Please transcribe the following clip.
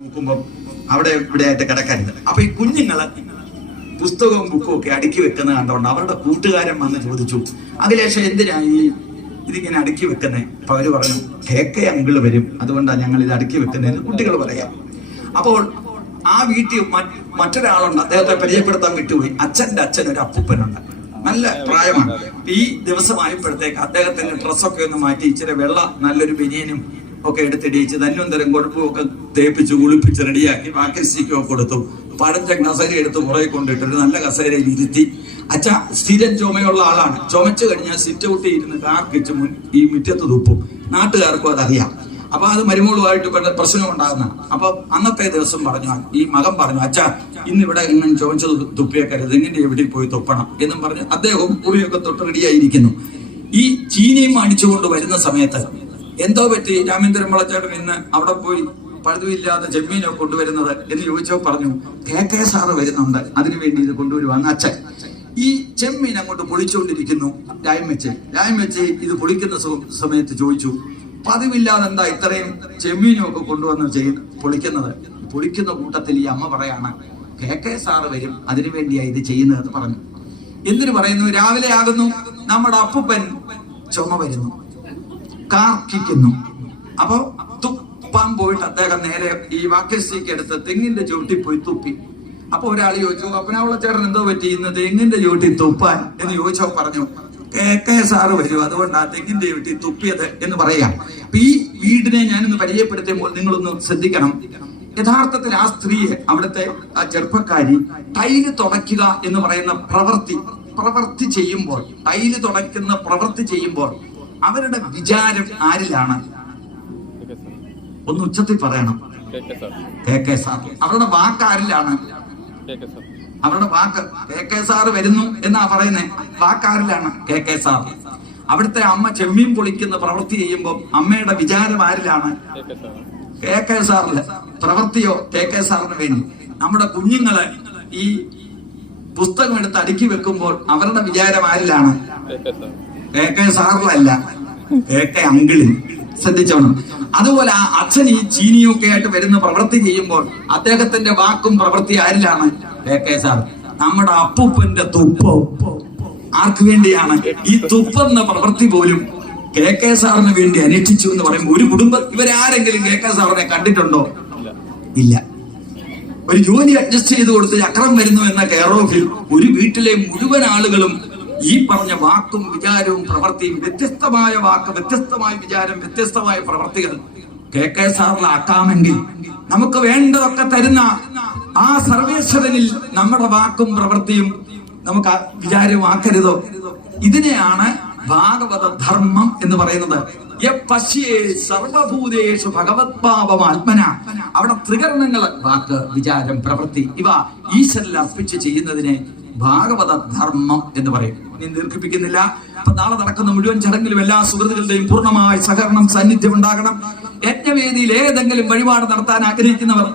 നോക്കുമ്പം അവിടെ ഇവിടെ ആയിട്ട് കിടക്കരുത് അപ്പൊ ഈ കുഞ്ഞുങ്ങൾ പുസ്തകവും ബുക്കും ഒക്കെ അടുക്കി വെക്കുന്ന കണ്ടോണ്ട് അവരുടെ കൂട്ടുകാരൻ വന്ന് ചോദിച്ചു അഖിലേഷ് എന്തിനാ ഈ ഇതിങ്ങനെ അടുക്കി വെക്കുന്നത് അപ്പൊ അവർ പറഞ്ഞു കേക്കെ അങ്കിൾ വരും അതുകൊണ്ടാണ് ഞങ്ങൾ ഇത് അടുക്കി വെക്കുന്നതെന്ന് കുട്ടികൾ പറയാം. അപ്പോൾ ആ വീട്ടിൽ മറ്റ് മറ്റൊരാളുണ്ട് അദ്ദേഹത്തെ പരിചയപ്പെടുത്താൻ വിട്ടുപോയി. അച്ഛന്റെ അച്ഛൻ ഒരു അപ്പൂപ്പനുണ്ട് നല്ല പ്രായമാണ്. ഈ ദിവസമായപ്പോഴത്തേക്ക് അദ്ദേഹത്തിന്റെ ഡ്രസ്സൊക്കെ ഒന്ന് മാറ്റി ഇച്ചിരി വെള്ള നല്ലൊരു ബനിയനും ഒക്കെ എടുത്തിടിയിച്ച് തന്നൊന്തരം കൊഴുപ്പും ഒക്കെ തേപ്പിച്ച് കുളിപ്പിച്ച് റെഡിയാക്കി വാക്കരിസിക്കും കൊടുത്തു. പഴഞ്ച കസേര എടുത്ത് പുറകെ ഒരു നല്ല കസേരയിൽ ഇരുത്തി. അച്ഛ സ്ഥിരം ചുമയുള്ള ആളാണ്. ചുമച്ചു കഴിഞ്ഞാൽ സിറ്റ് ഔട്ട് ഇരുന്ന് കാർക്കിച്ച് മുൻ ഈ മുറ്റത്ത് തുപ്പും. നാട്ടുകാർക്കും അതറിയാം. അപ്പൊ അത് മരുമോളുമായിട്ട് പ്രശ്നം ഉണ്ടാകുന്നതാണ് അപ്പൊ അന്നത്തെ ദിവസം പറഞ്ഞു ഈ മകൻ പറഞ്ഞു അച്ഛ ഇന്ന് ഇവിടെ ഇങ്ങനെ ചുമച്ച് തുപ്പിയേക്കരുത്. ഇങ്ങനെ എവിടെ പോയി തുപ്പണം. എന്നും പറഞ്ഞു അദ്ദേഹം കുറിയൊക്കെ തൊട്ട് റെഡിയായിരിക്കുന്നു ഈ ചീനയും അടിച്ചുകൊണ്ട് വരുന്ന സമയത്ത് എന്തോ പറ്റി? രാമേന്ദ്രൻ വളച്ചേട്ടൻ ഇന്ന് അവിടെ പോയി പഴുതുമില്ലാതെ ചെമ്മീനോ കൊണ്ടുവരുന്നത് എന്ന് ചോദിച്ചോ പറഞ്ഞു കെ. കെ. സാറ് വരുന്നുണ്ട്. അതിനു വേണ്ടി ഇത് കൊണ്ടുവരുവാന്ന് അച്ഛൻ. ഈ ചെമ്മീൻ അങ്ങോട്ട് പൊളിച്ചുകൊണ്ടിരിക്കുന്നു രായം വെച്ച് രായം വെച്ച് ഇത് പൊളിക്കുന്ന സമയത്ത് ചോദിച്ചു പതിവില്ലാതെ എന്താ ഇത്രയും ചെമ്മീനും ഒക്കെ കൊണ്ടുവന്ന് ചെയ്യുന്ന പൊളിക്കുന്നത്? പൊളിക്കുന്ന കൂട്ടത്തിൽ ഈ അമ്മ പറയാണ് കെ. കെ. സാറ് വരും. അതിനു വേണ്ടിയാ ഇത് ചെയ്യുന്നതെന്ന് പറഞ്ഞു. എന്തിനു പറയുന്നു രാവിലെ ആകുന്നു. നമ്മുടെ അപ്പൂപ്പൻ ചുമ വരുന്നു. കാർക്കിക്കുന്നു. അപ്പൊ തുപ്പാൻ പോയിട്ട് അദ്ദേഹം നേരെ ഈ വാക്കശ്ശിക്ക് എടുത്ത് തെങ്ങിന്റെ ചുവട്ടിൽ പോയി തുപ്പി. അപ്പൊ ഒരാൾ ചോദിച്ചു അപ്പനാവുള്ള ചേട്ടൻ എന്തോ പറ്റി? ഇന്ന് തെങ്ങിന്റെ ചുവട്ടിൽ തുപ്പാൻ? എന്ന് ചോദിച്ചോ പറഞ്ഞു കെ കെ സാറ് വരും. അതുകൊണ്ടാണ് തെങ്ങിന്റെ ചുവട്ടിൽ തുപ്പിയത് എന്ന് പറയാം. അപ്പൊ ഈ വീടിനെ ഞാനിന്ന് പരിചയപ്പെടുത്തുമ്പോൾ നിങ്ങളൊന്ന് ശ്രദ്ധിക്കണം. യഥാർത്ഥത്തിൽ ആ സ്ത്രീയെ അവിടുത്തെ ആ ചെറുപ്പക്കാരി ടൈൽ തുടയ്ക്കുക എന്ന് പറയുന്ന പ്രവൃത്തി പ്രവൃത്തി ചെയ്യുമ്പോൾ ടൈൽ തുടയ്ക്കുന്ന പ്രവൃത്തി ചെയ്യുമ്പോൾ അവരുടെ വിചാരം ആരിലാണ്? ഒന്ന് ഉച്ചത്തിൽ പറയണം. കെ കെ സാർ അവരുടെ വാക്ക് ആരിലാണ്? അവരുടെ വാക്ക് കെ കെ സാർ വരുന്നു എന്നാ പറയുന്നത് വാക്കാരിലാണ് കെ കെ സാർ. അവിടുത്തെ അമ്മ ചെമ്മീൻ പൊളിക്കുന്ന പ്രവൃത്തി ചെയ്യുമ്പോൾ അമ്മയുടെ വിചാരം ആരിലാണ്? കെ കെ സാറിന് പ്രവൃത്തിയോ കെ കെ സാറിന് വേണ്ടി നമ്മുടെ കുഞ്ഞുങ്ങളെ ഈ പുസ്തകം എടുത്ത് അടുക്കി വെക്കുമ്പോൾ അവരുടെ വിചാരം ആരിലാണ്? കെ കെ സാറിലല്ല. കെ അങ്കിളിൽ ശ്രദ്ധിച്ചോണം. അതുപോലെ ആ അച്ഛൻ ഈ ചീനിയൊക്കെ ആയിട്ട് വരുന്ന പ്രവൃത്തി ചെയ്യുമ്പോൾ അദ്ദേഹത്തിന്റെ വാക്കും പ്രവൃത്തി ആരിലാണ്? കെ സാർ നമ്മുടെ അപ്പൂപ്പന്റെ തുപ്പോ ആർക്ക് വേണ്ടിയാണ്? ഈ തുപ്പെന്ന പ്രവൃത്തി പോലും കെ കെ സാറിന് വേണ്ടി അനുഷ്ഠിച്ചു എന്ന് പറയുമ്പോൾ ഒരു കുടുംബം ഇവരാരെങ്കിലും കെ കെ സാറിനെ കണ്ടിട്ടുണ്ടോ? ഇല്ല. ഒരു ജോലി അഡ്ജസ്റ്റ് ചെയ്ത് കൊടുത്ത് ചക്രം വരുന്നു എന്ന കെയർ ഓഫിൽ ഒരു വീട്ടിലെ മുഴുവൻ ആളുകളും ഈ പറഞ്ഞ വാക്കും വിചാരവും പ്രവൃത്തിയും വ്യത്യസ്തമായ വാക്ക് വ്യത്യസ്തമായ വിചാരം വ്യത്യസ്തമായ പ്രവൃത്തികൾ കെ കെ സാറിലാക്കാമെങ്കിൽ നമുക്ക് വേണ്ടതൊക്കെ തരുന്ന ആ സർവേശ്വരനിൽ നമ്മുടെ വാക്കും പ്രവൃത്തിയും നമുക്ക് ആക്കരുതോ? ഇതിനെയാണ് ഭാഗവത ധർമ്മം എന്ന് പറയുന്നത്. സർവഭൂതേഷു ഭഗവത്ഭാവം ആത്മന. അവിടെ ത്രികരണങ്ങൾ വാക്ക് വിചാരം പ്രവൃത്തി ഇവ ഈശ്വരൻ അർപ്പിച്ച് ചെയ്യുന്നതിനെ ഭാഗവത ധർമ്മം എന്ന് പറയും ഇനി ദീർഘിപ്പിക്കുന്നില്ല. അപ്പൊ നാളെ നടക്കുന്ന മുഴുവൻ ചടങ്ങിലും എല്ലാ സുഹൃത്തുക്കളുടെയും പൂർണമായ സഹകരണം സാന്നിധ്യം ഉണ്ടാകണം. യജ്ഞവേദിയിൽ ഏതെങ്കിലും വഴിപാട് നടത്താൻ ആഗ്രഹിക്കുന്നവർ